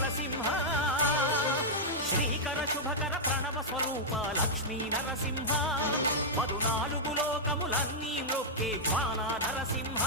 నరసింహ. శ్రీకర శుభకర ప్రణవ స్వరూప లక్ష్మీ నరసింహ. పదునాలుగు లోకములన్నీ మొక్కే జ్వాలా నరసింహ